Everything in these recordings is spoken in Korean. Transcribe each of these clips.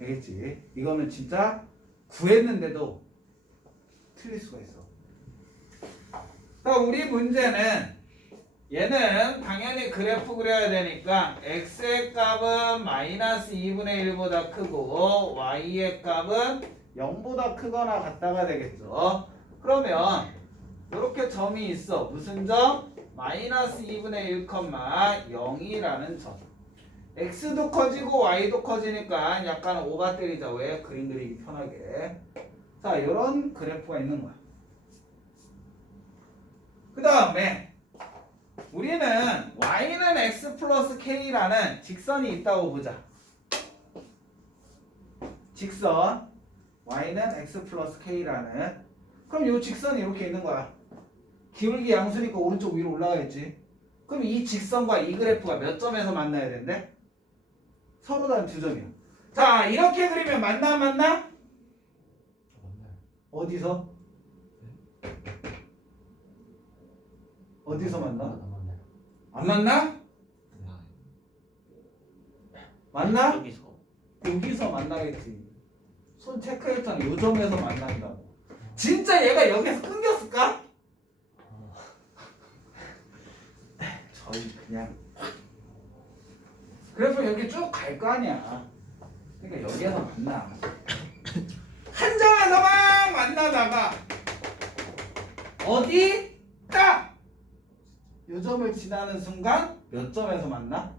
알겠지? 이거는 진짜 구했는데도 틀릴 수가 있어. 자, 우리 문제는 얘는 당연히 그래프 그려야 되니까 x의 값은 마이너스 2분의 1보다 크고 y의 값은 0보다 크거나 같다가 되겠죠. 그러면 이렇게 점이 있어. 무슨 점? 마이너스 2분의 1, 0이라는 점. x도 커지고 y도 커지니까 약간 오가 때리자. 왜? 그림 그리기 편하게. 자, 이런 그래프가 있는 거야. 그 다음에 우리는 y는 x 플러스 k라는 직선이 있다고 보자. 직선 y는 x 플러스 k라는. 그럼 이 직선이 이렇게 있는 거야. 기울기 양수니까 오른쪽 위로 올라가겠지. 그럼 이 직선과 이 그래프가 몇 점에서 만나야 된대? 서로 다른 두 점이야. 자, 이렇게 그리면 만나? 만나요. 어디서? 어디서 만나? 안 만나요. 안 만나? 만나? 여기서. 여기서 만나겠지. 손 체크했잖아. 요 점에서 만난다고. 진짜 얘가 여기서 끊겼을까? 저희 그냥 그래서 여기 쭉 갈 거 아니야. 그러니까 여기에서 만나. 한 점에서만 만나다가 어디? 딱! 요 점을 지나는 순간 몇 점에서 만나?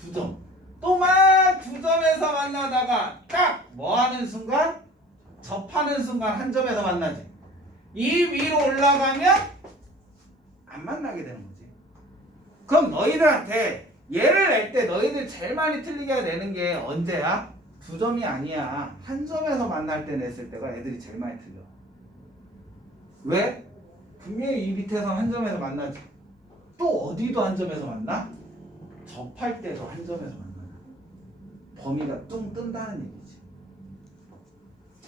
두 점. 또 막 두 점에서 만나다가 딱! 뭐 하는 순간? 접하는 순간 한 점에서 만나지. 이 위로 올라가면 안 만나게 되는 거지. 그럼 너희들한테 얘를 낼 때 너희들 제일 많이 틀리게 내는 게 언제야? 두 점이 아니야. 한 점에서 만날 때 냈을 때가 애들이 제일 많이 틀려. 왜? 분명히 이 밑에서 한 점에서 만나지. 또 어디도 한 점에서 만나? 접할 때도 한 점에서 만나. 범위가 뚱 뜬다는 얘기지.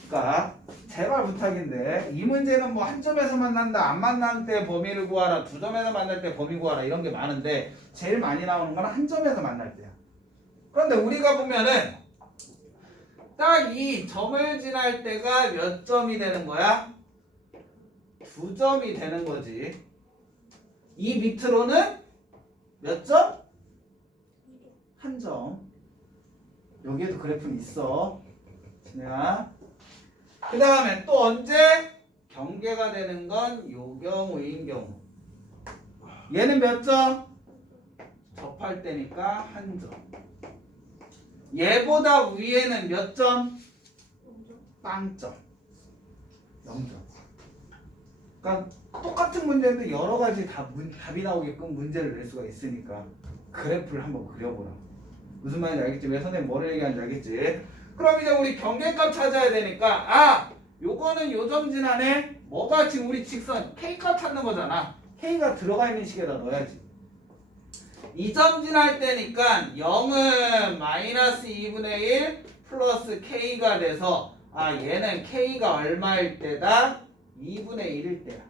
그러니까 제발 부탁인데 이 문제는 뭐 한 점에서 만난다, 안 만날 때 범위를 구하라, 두 점에서 만날 때 범위 구하라 이런 게 많은데 제일 많이 나오는 건 한 점에서 만날 때야. 그런데 우리가 보면은 딱 이 점을 지날 때가 몇 점이 되는 거야? 두 점이 되는 거지. 이 밑으로는 몇 점? 한 점. 여기에도 그래프는 있어. 자, 그 다음에 또 언제 경계가 되는 건 요 경우인 경우. 얘는 몇 점? 접할 때니까 한 점. 얘보다 위에는 몇 점? 빵점. 0점. 그러니까 똑같은 문제인데 여러 가지 답이 나오게끔 문제를 낼 수가 있으니까 그래프를 한번 그려보라. 무슨 말인지 알겠지? 왜 선생님 뭐를 얘기하는지 알겠지? 그럼 이제 우리 경계값 찾아야 되니까 요거는 요 점 지나네. 뭐가 지금 우리 직선 K값 찾는 거잖아. K가 들어가 있는 식에다 넣어야지. 이 점 지날 때니까 0은 마이너스 2분의 1 플러스 K가 돼서 얘는 K가 얼마일 때다? 2분의 1일 때야.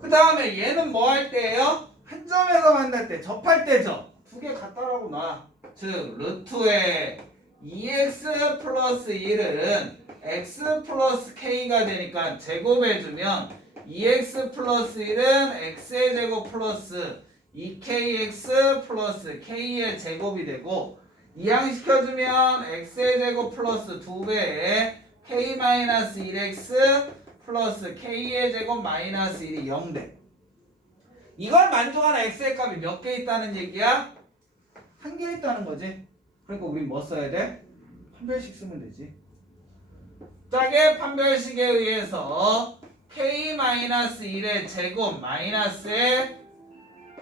그 다음에 얘는 뭐 할 때예요? 한 점에서 만날 때, 접할 때죠. 두 개 같다라고 놔. 즉 루트의 2x 플러스 1은 x 플러스 k가 되니까 제곱해주면 2x 플러스 1은 x의 제곱 플러스 2kx 플러스 k의 제곱이 되고 이항시켜주면 x의 제곱 플러스 2배에 k-1x 플러스 k의 제곱 마이너스 1이 0돼. 이걸 만족하는 x의 값이 몇 개 있다는 얘기야? 한 개 있다는 거지. 그러니까 우린 뭐 써야 돼? 판별식 쓰면 되지. 짝의 판별식에 의해서 k-1의 제곱 마이너스에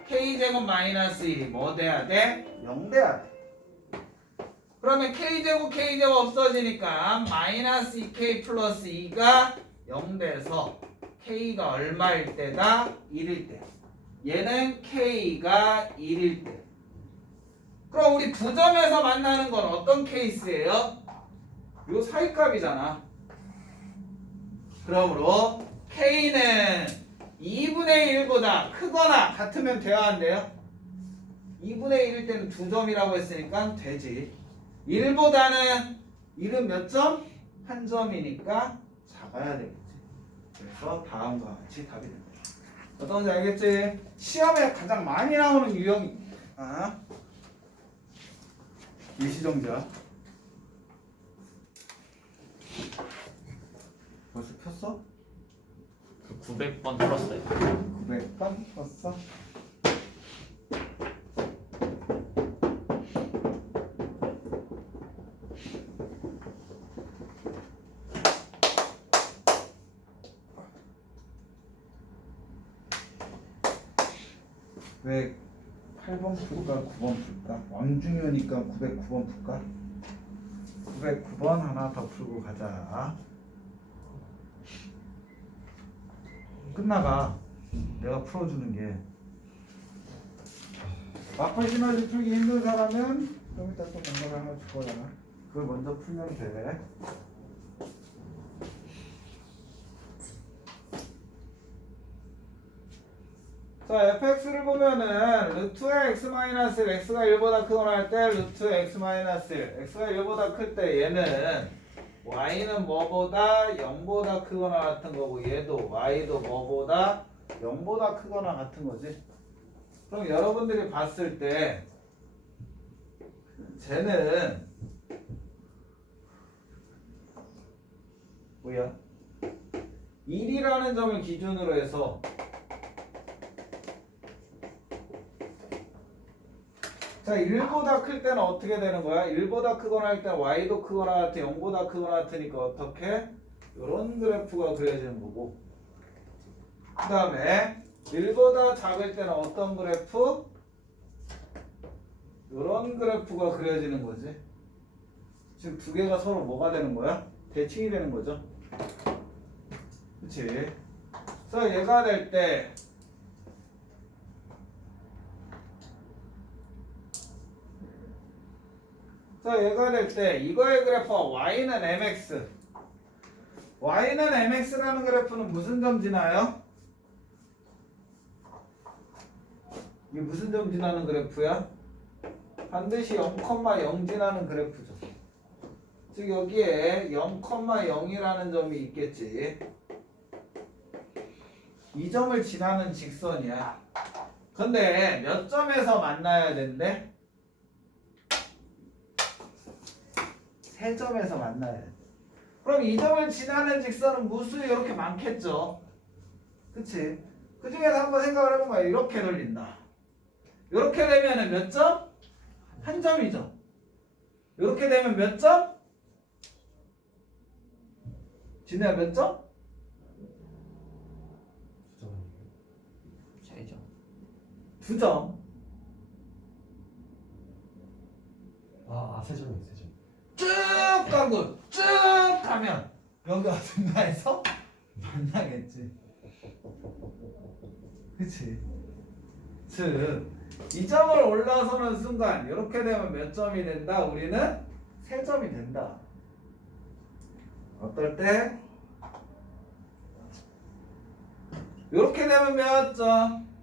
k제곱 마이너스 1이 뭐 돼야 돼? 0 돼야 돼. 그러면 k제곱 k제곱 없어지니까 마이너스 2k 플러스 2가 0 돼서 k가 얼마일 때다? 1일 때. 얘는 k가 1일 때. 그럼 우리 두 점에서 만나는 건 어떤 케이스예요? 요 사이값이잖아. 그러므로 k는 2분의 1보다 크거나 같으면 돼야 한대요. 2분의 1일 때는 두 점이라고 했으니까 되지. 1보다는 1은 몇 점? 한 점이니까 작아야 되겠지. 그래서 다음과 같이 답이 된다. 어떤지 알겠지? 시험에 가장 많이 나오는 유형이 일시정지야. 벌써 폈어? 그 900번 풀었어요. 900번 폈어? 왜 8번 풀까 9번 풀까? 왕중요니까 909번 풀까? 909번 하나 더 풀고 가자. 끝나가. 내가 풀어주는 게. 마팔 시너지 풀기 힘든 사람은 좀 이따 또 뭔가를 하나 줄 거잖아. 그걸 먼저 풀면 돼. 자, fx를 보면은 루트의 x 마이너스 x가 1보다 크거나 할 때 루트의 x 마이너스 x가 1보다 클 때 얘는 y는 뭐보다 0보다 크거나 같은 거고 얘도 y도 뭐보다 0보다 크거나 같은 거지. 그럼 여러분들이 봤을 때 쟤는 뭐야? 1이라는 점을 기준으로 해서 자, 1보다 클 때는 어떻게 되는 거야? 1보다 크거나 할 때는 y도 크거나 같아 0보다 크거나 같으니까 어떻게? 이런 그래프가 그려지는 거고 그 다음에 1보다 작을 때는 어떤 그래프? 이런 그래프가 그려지는 거지. 지금 두 개가 서로 뭐가 되는 거야? 대칭이 되는 거죠. 그치? 그래서 얘가 될 때 자, 얘가 될 때 이거의 그래프가 y는 mx y는 mx라는 그래프는 무슨 점 지나요? 이게 무슨 점 지나는 그래프야? 반드시 0,0 지나는 그래프죠. 즉 여기에 0,0이라는 점이 있겠지. 이 점을 지나는 직선이야. 근데 몇 점에서 만나야 된대? 3점에서 만나야 돼. 그럼 이 점을 지나는 직선은 무수 이렇게 많겠죠. 그치? 그 중에서 한번 생각을 해본 거야. 이렇게 돌린다. 이렇게 되면은 몇 점? 한 점이죠. 이렇게 되면 몇 점? 진우야 몇 점? 3점. 2점. 세 점이에요, 세 점. 쭉 가고 쭉 가면 여기 어딘가에서 만나겠지. 그치? 즉, 이 점을 올라서는 순간 이렇게 되면 몇 점이 된다? 우리는 3점이 된다. 어떨 때? 이렇게 되면 몇 점?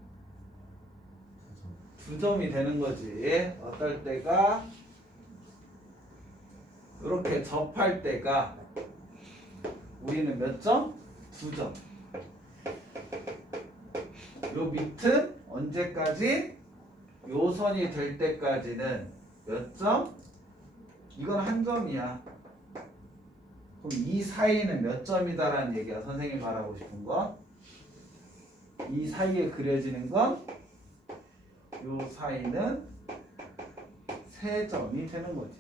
2점이 되는 거지. 어떨 때가? 이렇게 접할 때가 우리는 몇 점? 2점. 요 밑은 언제까지? 요 선이 될 때까지는 몇 점? 이건 한 점이야. 그럼 이 사이는 몇 점이다라는 얘기야. 선생님이 말하고 싶은 거. 이 사이에 그려지는 건 요 사이는 3점이 되는 거지.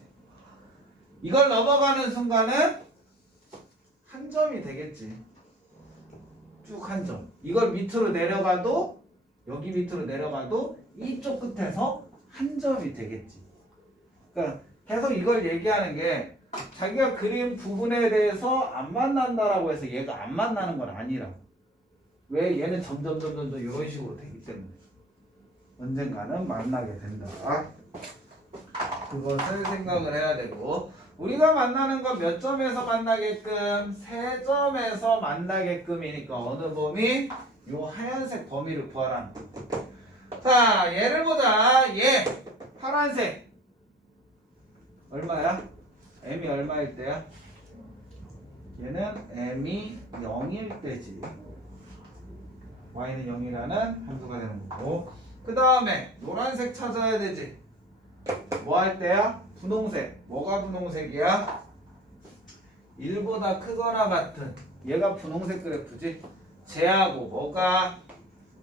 이걸 넘어가는 순간은 한 점이 되겠지. 쭉 한 점. 이걸 밑으로 내려가도 여기 밑으로 내려가도 이쪽 끝에서 한 점이 되겠지. 그러니까 계속 이걸 얘기하는 게 자기가 그린 부분에 대해서 안 만난다라고 해서 얘가 안 만나는 건 아니라고. 왜? 얘는 점점 이런 식으로 되기 때문에 언젠가는 만나게 된다. 그것을 생각을 해야 되고 우리가 만나는 건 몇 점에서 만나게끔? 3점에서 만나게끔이니까 어느 범위? 요 하얀색 범위를 구하라는 거야. 자, 얘를 보자. 얘 파란색 얼마야? m이 얼마일 때야? 얘는 m이 0일 때지. y는 0이라는 함수가 되는 거고. 그 다음에 노란색 찾아야 되지. 뭐 할 때야? 분홍색. 뭐가 분홍색이야? 1보다 크거나 같은. 얘가 분홍색 그래프지. 쟤하고 뭐가?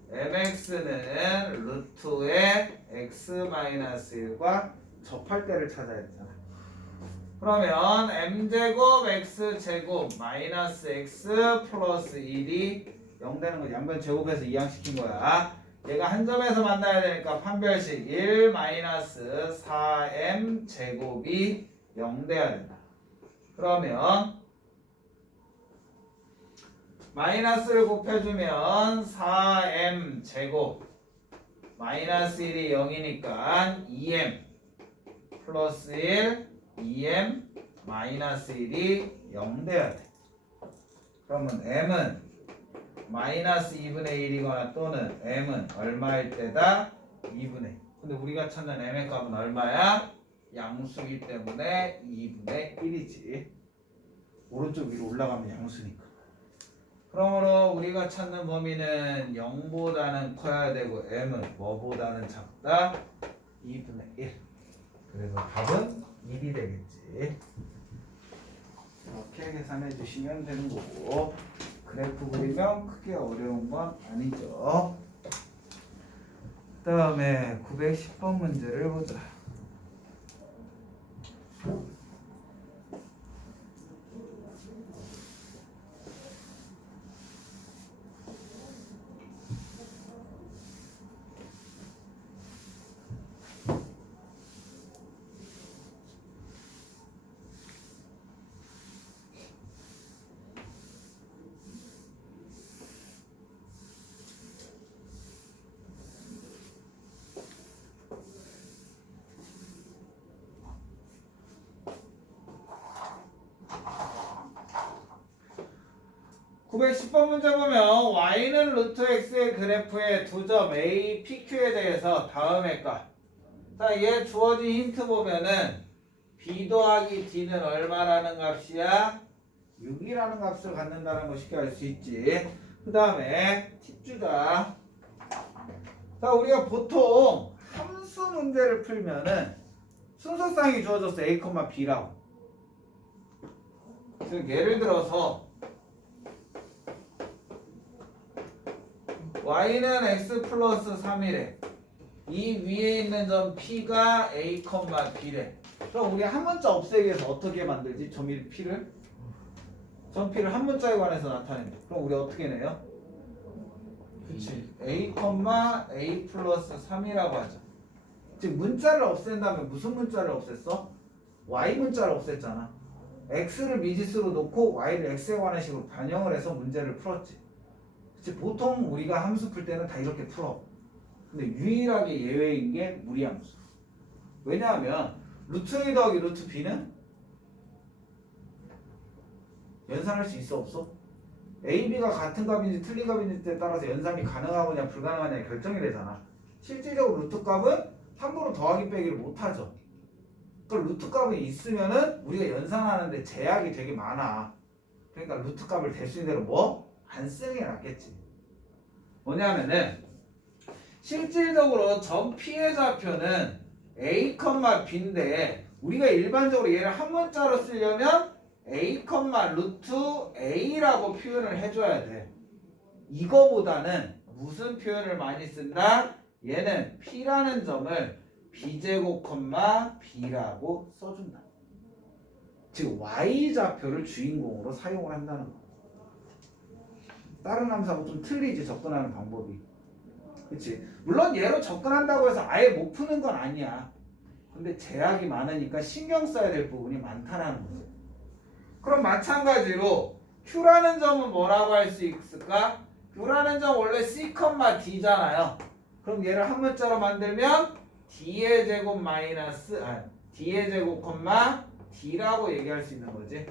mx는 루트의 x-1과 접할 때를 찾아야 되잖아. 그러면 m제곱 x제곱 마이너스 x 플러스 1이 0 되는 거지. 양변 제곱해서 이항시킨 거야. 얘가 한 점에서 만나야 되니까 판별식 1 마이너스 4m 제곱이 0 돼야 된다. 그러면 마이너스를 곱해주면 4m 제곱 마이너스 1이 0이니까 2m 플러스 1 2m 마이너스 1이 0 돼야 돼. 그러면 m은 마이너스 2분의 1이거나 또는 m은 얼마일 때다? 2분의 1. 근데 우리가 찾는 m의 값은 얼마야? 양수이기 때문에 2분의 1이지. 오른쪽 위로 올라가면 양수니까. 그러므로 우리가 찾는 범위는 0보다는 커야 되고 m은 뭐보다는 작다? 2분의 1. 그래서 답은 1이 되겠지. 이렇게 계산해 주시면 되는 거고, 그래프 그리면 크게 어려운 건 아니죠. 그 다음에 910번 문제를 보자. 그 10번 문제 보면 y는 루트 x의 그래프의 두 점 a, pq에 대해서 다음에 까. 자, 얘 주어진 힌트 보면은 b 더하기 d는 얼마라는 값이야? 6이라는 값을 갖는다는 거 쉽게 알 수 있지. 그 다음에 팁 주자. 자, 우리가 보통 함수 문제를 풀면은 순서상이 주어졌어. a, b라고. 즉 예를 들어서 y는 x 플러스 3이래. 이 위에 있는 점 p가 a, b래. 그럼 우리 한 문자 없애기 위해서 어떻게 만들지? 점 p를? 점 p를 한 문자에 관해서 나타낸다. 그럼 우리 어떻게 내요? 그치. a, a 플러스 3이라고 하죠. 즉 문자를 없앤다면 무슨 문자를 없앴어? y 문자를 없앴잖아. x를 미지수로 놓고 y를 x에 관한 식으로 변형을 해서 문제를 풀었지. 보통 우리가 함수 풀 때는 다 이렇게 풀어. 근데 유일하게 예외인 게 무리함수. 왜냐하면 루트 A 더하기 루트 B는 연산할 수 있어 없어? A, B가 같은 값인지 틀린 값인지에 따라서 연산이 가능하느냐 불가능하냐 결정이 되잖아. 실질적으로 루트 값은 함부로 더하기 빼기를 못하죠. 그 루트 값이 있으면은 우리가 연산하는데 제약이 되게 많아. 그러니까 루트 값을 될 수 있는 대로 뭐? 안 쓰는 게 낫겠지. 뭐냐면은 실질적으로 점 P의 좌표는 A, B인데 우리가 일반적으로 얘를 한 문자로 쓰려면 A, 루트 A라고 표현을 해줘야 돼. 이거보다는 무슨 표현을 많이 쓴다? 얘는 P라는 점을 B제곱, B라고 써준다. 즉 Y 좌표를 주인공으로 사용을 한다는 거. 다른 함수하고 좀 틀리지, 접근하는 방법이. 그치? 물론 얘로 접근한다고 해서 아예 못 푸는 건 아니야. 근데 제약이 많으니까 신경 써야 될 부분이 많다는 거지. 그럼 마찬가지로 Q라는 점은 뭐라고 할 수 있을까? Q라는 점 원래 C, D잖아요. 그럼 얘를 한 문자로 만들면 D의 제곱 D의 제곱, D라고 얘기할 수 있는 거지.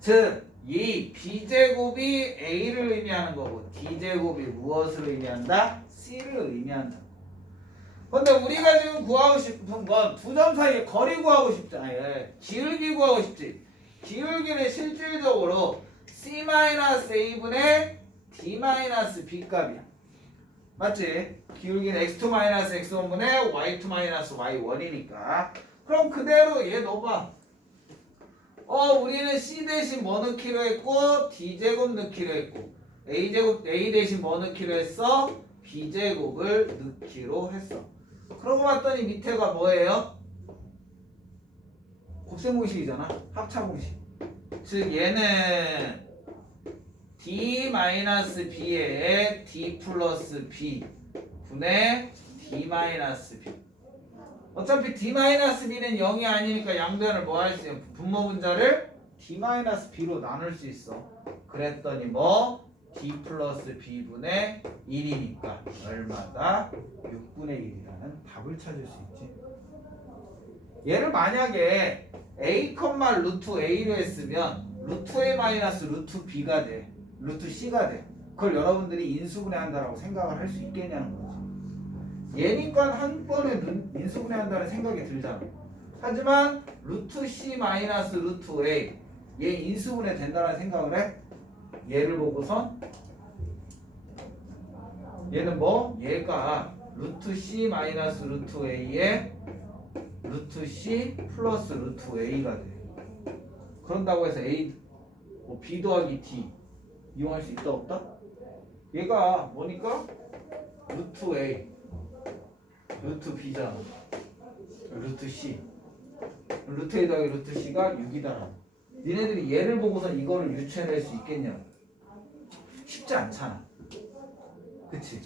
즉 이 B제곱이 A를 의미하는 거고 D제곱이 무엇을 의미한다? C를 의미한다. 근데 우리가 지금 구하고 싶은 건 두 점 사이의 거리 구하고 싶잖아. 예. 기울기 구하고 싶지. 기울기는 실질적으로 C-A분의 D-B 값이야. 맞지? 기울기는 x2 x1분의 y2 y1이니까. 그럼 그대로 얘 넣어봐. 우리는 C 대신 뭐 넣기로 했고 D제곱 넣기로 했고 A 대신 뭐 넣기로 했어? B제곱을 넣기로 했어. 그러고 봤더니 밑에가 뭐예요? 곱셈공식이잖아. 합차공식. 즉 얘는 D-B에 D 플러스 B 분의 D-B. 어차피 D-B는 0이 아니니까 양변을 뭐 할 수 있어? 분모 분자를 D-B로 나눌 수 있어. 그랬더니 뭐? D 플러스 B분의 1이니까 얼마다? 6분의 1이라는 답을 찾을 수 있지. 얘를 만약에 A, 루트 A로 했으면 루트 A 마이너스 루트 B가 돼. 루트 C가 돼. 그걸 여러분들이 인수분해한다라고 생각을 할 수 있겠냐는 거지. 얘니까 한 번에 인수분해한다는 생각이 들잖아. 하지만 루트 C 마이너스 루트 A 얘 인수분해 된다는 생각을 해? 얘를 보고선 얘는 뭐? 얘가 루트 C 마이너스 루트 A에 루트 C 플러스 루트 A가 돼. 그런다고 해서 A B 더하기 D 이용할 수 있다 없다? 얘가 뭐니까? 루트 A 루트 B잖아. 루트 C 루트 A 더하기 루트 C가 6이다. 니네들이 얘를 보고서 이거를 유추해낼 수 있겠냐? 쉽지 않잖아. 그치?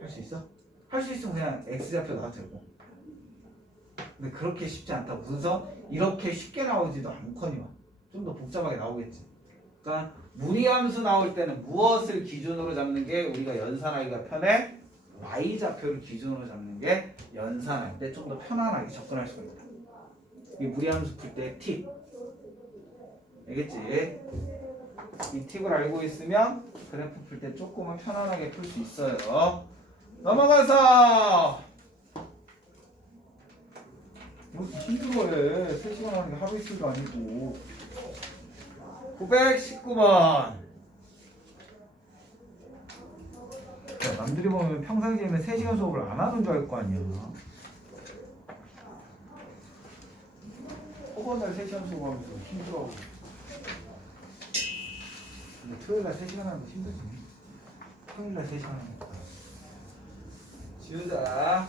할 수 있어? 할 수 있으면 그냥 X좌표 나와도 되고. 근데 그렇게 쉽지 않다고. 그래서 이렇게 쉽게 나오지도 않거니와 좀 더 복잡하게 나오겠지. 그러니까 무리함수 나올 때는 무엇을 기준으로 잡는 게 우리가 연산하기가 편해? Y좌표를 기준으로 잡는 게 연산할 때 좀 더 편안하게 접근할 수가 있다. 이 무리함수 풀 때 팁. 알겠지? 이 팁을 알고 있으면 그래프 풀 때 조금은 편안하게 풀 수 있어요. 넘어가서 뭐 힘들어해. 3시간 하는 게 하루 이틀도 아니고. 919번. 남들이 보면 평상시에는 3시간 수업을 안 하는 줄 알 거 아니야. 허건날 3시간 수업하면서 힘들어하고. 근데 토요일날 3시간 하는 거 힘들지. 토요일날 3시간 하는 거. 지우자.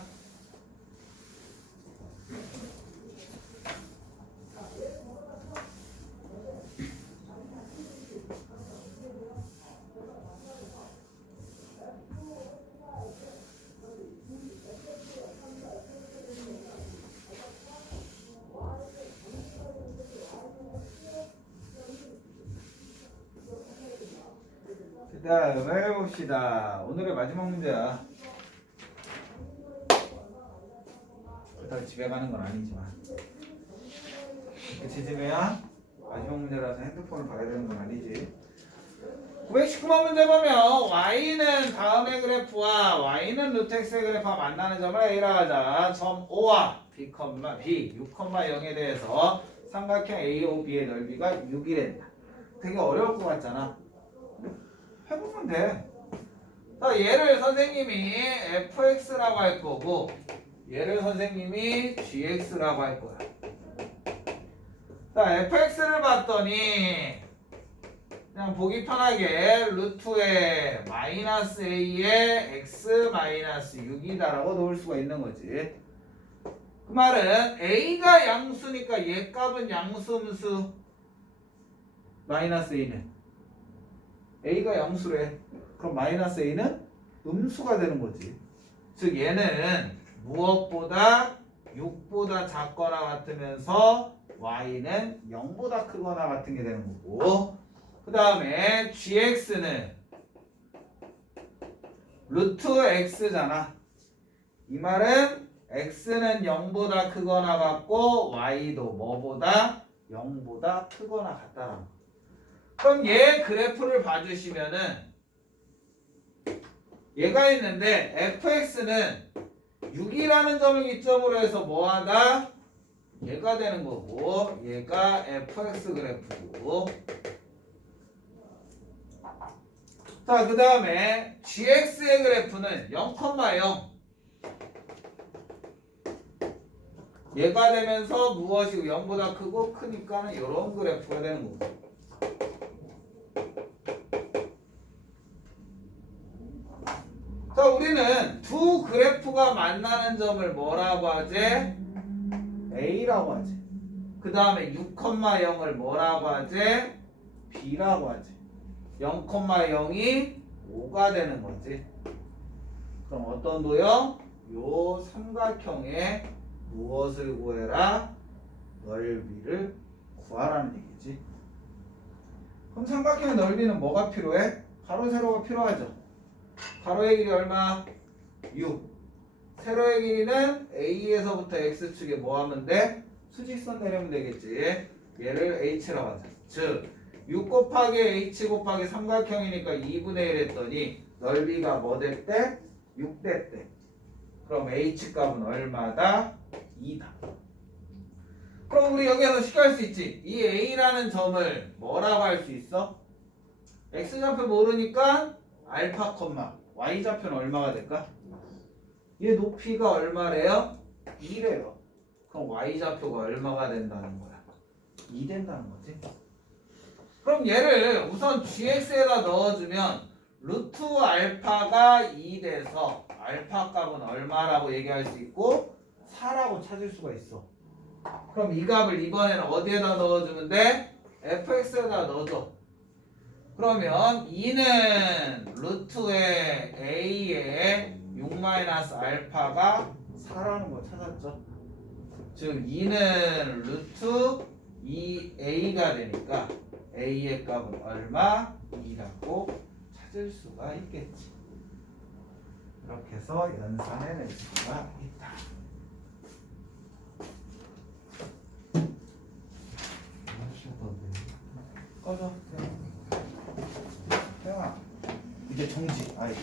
그 다음에 해봅시다. 오늘의 마지막 문제야. 그렇다고 집에 가는 건 아니지만. 그치, 집에야? 마지막 문제라서 핸드폰을 봐야 되는 건 아니지. 919번 문제 보면 y는 다음의 그래프와 y는 루트 x의 그래프와 만나는 점을 a라 하자. 점 O와 b, 6,0에 대해서 삼각형 AOB의 넓이가 6이란다. 되게 어려울 것 같잖아. 해보면 돼. 자, 얘를 선생님이 fx라고 할 거고 얘를 선생님이 gx라고 할 거야. 자, fx를 봤더니 그냥 보기 편하게 루트에 마이너스 a에 x 마이너스 6이다라고 놓을 수가 있는 거지. 그 말은 a가 양수니까 얘 값은 양수음수 마이너스 a는 a가 양수래. 그럼 마이너스 a는 음수가 되는 거지. 즉 얘는 무엇보다 6보다 작거나 같으면서 y는 0보다 크거나 같은 게 되는 거고, 그 다음에 gx는 루트 x잖아. 이 말은 x는 0보다 크거나 같고 y도 뭐보다 0보다 크거나 같다라는 거. 그럼 얘 그래프를 봐주시면은 얘가 있는데 fx는 6이라는 점을 기점으로 해서 뭐하다? 얘가 되는 거고 얘가 fx 그래프고 자 그 다음에 gx의 그래프는 0,0 얘가 되면서 무엇이고 0보다 크고 크니까는 이런 그래프가 되는 거고 자 우리는 두 그래프가 만나는 점을 뭐라고 하지? A라고 하지. 그 다음에 6,0을 뭐라고 하지? B라고 하지. 0,0이 5가 되는 거지. 그럼 어떤 도형? 요 삼각형의 무엇을 구해라? 넓이를 구하라는 얘기지. 그럼 삼각형의 넓이는 뭐가 필요해? 가로 세로가 필요하죠. 가로의 길이 얼마? 6. 세로의 길이는 A에서부터 X축에 뭐 하면 돼? 수직선 내려면 되겠지. 얘를 H라고 하자. 즉 6 곱하기 H 곱하기 삼각형이니까 2분의 1 했더니 넓이가 뭐 됐대? 6 됐대. 그럼 H 값은 얼마다? 2다. 그럼 우리 여기서 쉽게 할 수 있지. 이 A라는 점을 뭐라고 할 수 있어? X좌표 모르니까 알파, Y좌표는 얼마가 될까? 얘 높이가 얼마래요? 2래요. 그럼 Y좌표가 얼마가 된다는 거야? 2 된다는 거지. 그럼 얘를 우선 GX에다 넣어주면 루트 알파가 2 돼서 알파 값은 얼마라고 얘기할 수 있고 4라고 찾을 수가 있어. 그럼 이 값을 이번에는 어디에다 넣어주면 돼? fx에다 넣어줘. 그러면 2는 루트의 a의 6-알파가 4라는 거 찾았죠. 즉 2는 루트 2a가 되니까 a의 값은 얼마? 2라고 찾을 수가 있겠지. 이렇게 해서 연산해낼 수가 있다. 꺼져. 태영아 이제 정지. 아이.